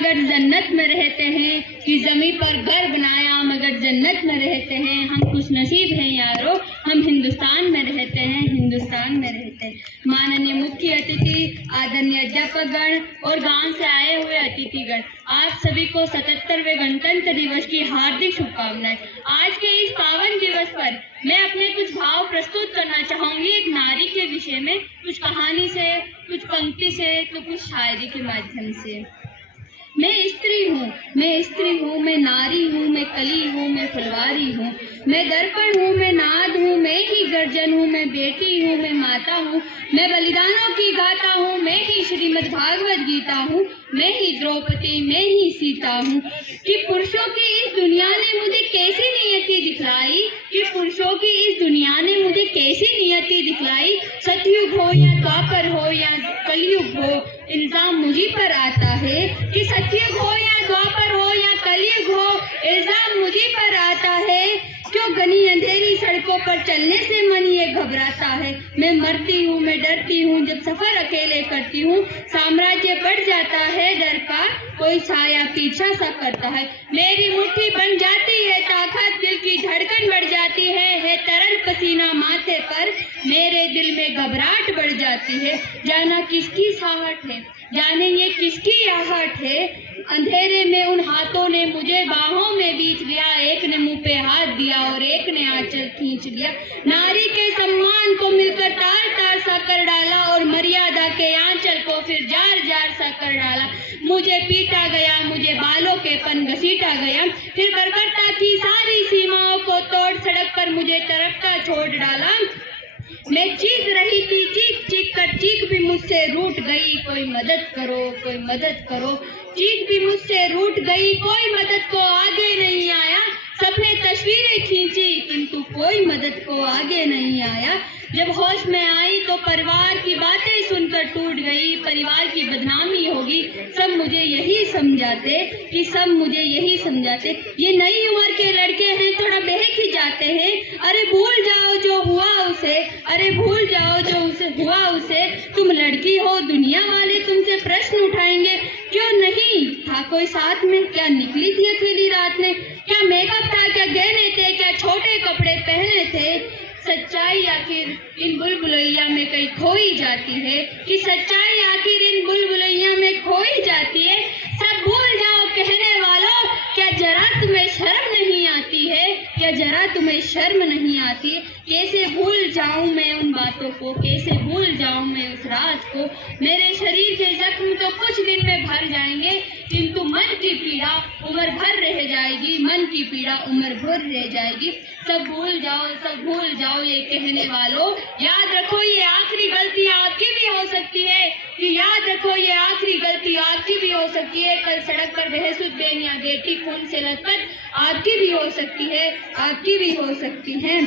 मगर जन्नत में रहते हैं, कि ज़मीं पर घर बनाया मगर जन्नत में रहते हैं। हम खुश नसीब हैं यारो, हम हिंदुस्तान में रहते हैं, हिंदुस्तान में रहते हैं। माननीय मुख्य अतिथि, आदरणीय अध्यापकगण और गांव से आए हुए अतिथिगण, आप सभी को 77वें गणतंत्र दिवस की हार्दिक शुभकामनाएं। आज के इस पावन दिवस पर मैं अपने कुछ भाव प्रस्तुत करना चाहूंगी एक नारी के विषय में, कुछ कहानी से, कुछ पंक्ति से, तो कुछ शायरी के माध्यम से। मैं स्त्री हूँ, मैं नारी हूँ, मैं कली हूँ, मैं फुलवारी हूँ, मैं दर्पण हूँ, मैं नाद हूँ, मैं ही गर्जन हूँ, मैं बेटी हूँ, मैं माता हूँ, मैं बलिदानों की गाता हूँ, मैं ही श्रीमद् भागवत गीता हूँ, मैं ही द्रौपदी, मैं ही सीता हूँ। कि पुरुषों की इस दुनिया ने मुझे कैसी नियति दिखलाई, कि पुरुषों की इस दुनिया ने मुझे कैसी नियति दिखलाई। सतयुग हो या द्वापर हो या कलयुग हो, इल्जाम मुझी पर आता है। कि सतयुग हो या द्वापर हो या कलयुग हो, इल्जाम मुझी पर आता है। क्यों घनी अंधेरी सड़कों पर चलने से मन ये घबराता है। मैं मरती हूँ, मैं डरती हूँ, जब सफर अकेले करती हूँ। साम्राज्य बढ़ जाता है डर का, कोई छाया पीछा सा करता है। मेरी मुट्ठी बन जाती है ताकत, दिल की धड़कन बढ़ जाती है तरल पसीना माथे पर, मेरे दिल में घबराहट बढ़ जाती है। जाना किसकी साहट है, जाने ये किसकी आहट है। अंधेरे में उन हाथों ने मुझे बाहों में बीच लिया, एक ने मुंह पे हाथ दिया और एक ने आंचल खींच लिया। नारी के सम्मान को मिलकर तार तार सा कर डाला और मर्यादा के आंचल को फिर जार जार सा कर डाला। मुझे पीटा गया, मुझे बालों के पन घसीटा गया, फिर बर्बरता की सारी सीमाओं को तोड़ सड़क पर मुझे तड़पता छोड़ डाला। मैं चीख रही थी, चीख चीख कर चीख भी मुझसे रूठ गई, कोई मदद करो, कोई मदद करो। चीख भी मुझसे रूठ गई, कोई मदद को आगे नहीं आया। सबने तस्वीरें खींची किंतु कोई मदद को आगे नहीं आया। जब होश में आई तो परिवार की बातें सुनकर टूट गई, परिवार की बदनामी होगी। सब मुझे यही समझाते, कि सब मुझे यही समझाते, ये नई उम्र के लड़के हैं, थोड़ा बहक ही जाते हैं। अरे भूल जाओ जो हुआ उसे, अरे भूल जाओ जो उसे हुआ उसे। तुम लड़की हो, दुनिया वाले तुमसे प्रश्न उठाएंगे, क्यों नहीं था कोई साथ में, क्या निकली थी अकेली रात में, क्या मेकअप था, क्या गहने थे, क्या छोटे कपड़े पहने थे। सच्चाई आखिर इन बुलबुलैया में कहीं खोई जाती है, कि सच्चाई आखिर इन बुलबुलैया में खोई जाती है। सब भूल जाओ कहने वालों, क्या जरा तुम्हें शर्म नहीं आती है, क्या जरा तुम्हें शर्म नहीं आती है। कैसे भूल जाऊं मैं उन बातों को, कैसे भूल जाऊं मैं उस रात को। मेरे शरीर के जख्म तो कुछ दिन में भर जाएंगे, किंतु मन की पीड़ा उम्र भर रह जाएगी, मन की पीड़ा उम्र भर रह जाएगी। सब भूल जाओ, सब भूल जाओ ये कहने वालों, याद रखो ये आखिरी गलती आपकी भी हो सकती है, कि याद रखो ये आखिरी गलती आपकी भी हो सकती है। कल सड़क पर बहसुद बहन या बेटी खून से लथपथ आपकी भी हो सकती है, आपकी भी हो सकती है।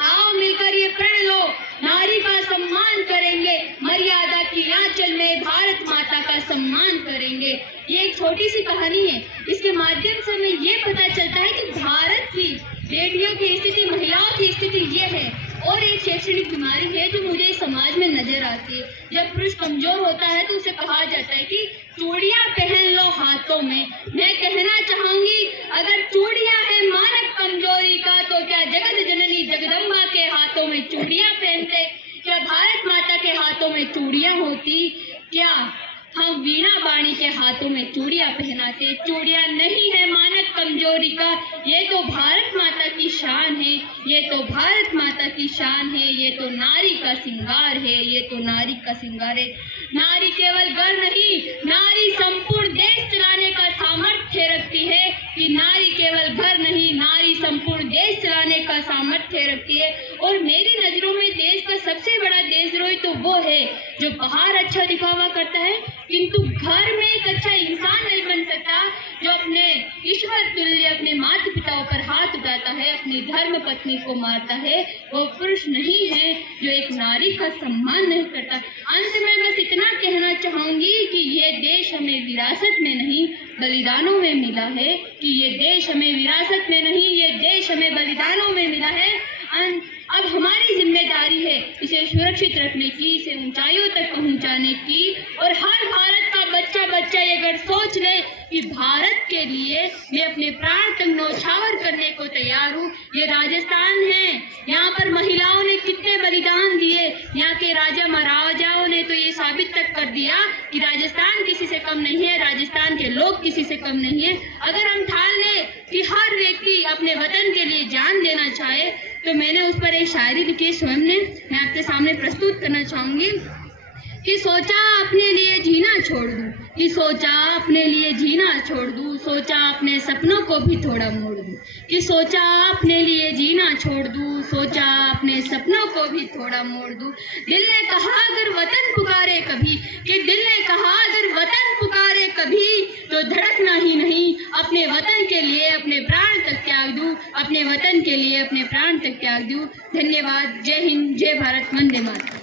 आओ मिलकर ये प्रण लो, नारी का सम्मान करेंगे, मर्यादा की आंचल में भारत माता का सम्मान करेंगे। ये एक छोटी सी कहानी है, इसके माध्यम से हमें ये पता चलता है कि भारत की बेटियों की स्थिति, महिलाओं की स्थिति ये है। और एक शैक्षणिक बीमारी है जो मुझे समाज में नजर आती है। जब पुरुष कमजोर होता है तो उसे कहा जाता है कि चूड़ियां पहन लो हाथों में। मैं कहना चाहूंगी, अगर चूड़ियां है मानक कमजोरी का, तो क्या जगत जननी जगदम्बा के हाथों में चूड़ियां पहनते, क्या भारत माता के हाथों में चूड़ियां होती, क्या हम वीणा बाणी के हाथों में चूड़ियां पहनाते। चूड़ियां नहीं है मानक कमजोरी का, ये तो भारत माता की शान है, ये तो भारत माता की शान है, ये तो नारी का श्रृंगार है, ये तो नारी का श्रृंगार है। नारी केवल घर नहीं, नारी संपूर्ण देश चलाने का सामर्थ्य रखती है। कि नारी केवल घर नहीं, नारी संपूर्ण देश चलाने का सामर्थ्य रखती है। और मेरी नजरों में देश का सबसे बड़ा देशद्रोही तो वो है जो बाहर अच्छा दिखावा करता है किंतु घर में एक अच्छा इंसान नहीं बन सकता, जो अपने ईश्वर तुल्य अपने माता पिताओं पर हाथ उठाता है, अपनी धर्म पत्नी को मारता है, वो पुरुष नहीं है जो एक नारी का सम्मान नहीं करता। अंत में बस इतना कहना चाहूंगी कि ये देश हमें विरासत में नहीं बलिदानों में मिला है, कि ये देश हमें विरासत में नहीं, ये देश हमें बलिदानों में मिला है। अब हमारी जिम्मेदारी है इसे सुरक्षित रखने की, इसे ऊंचाइयों तक पहुंचाने की। और हर भारत का बच्चा ये अगर सोच ले कि भारत के लिए मैं अपने प्राण तक न्यौछावर करने को तैयार हूँ। ये राजस्थान है, यहाँ पर महिलाओं ने कितने बलिदान दिए। यहाँ के राजा महाराजाओं ने तो ये साबित तक कर दिया कि राजस्थान किसी से कम नहीं है, राजस्थान के लोग किसी से कम नहीं है। अगर हम ठान लें कि हर व्यक्ति अपने वतन के लिए जान देना चाहे, तो मैंने उस पर एक शायरी लिखी स्वयं ने, मैं आपके सामने प्रस्तुत करना चाहूँगी कि सोचा अपने लिए जीना छोड़ दूँ, कि सोचा अपने लिए जीना छोड़ दूँ, सोचा अपने सपनों को भी थोड़ा मोड़ दूँ, कि सोचा अपने लिए जीना छोड़ दूँ, सोचा अपने सपनों को भी थोड़ा मोड़ दूँ। दिल ने कहा अगर वतन पुकारे कभी, कि दिल ने कहा अगर वतन पुकारे कभी, तो धड़कना ही नहीं, अपने वतन के लिए अपने प्राण तक त्याग दूँ, अपने वतन के लिए अपने प्राण तक त्याग दूँ। धन्यवाद। जय हिंद, जय भारत, वंदे मातरम।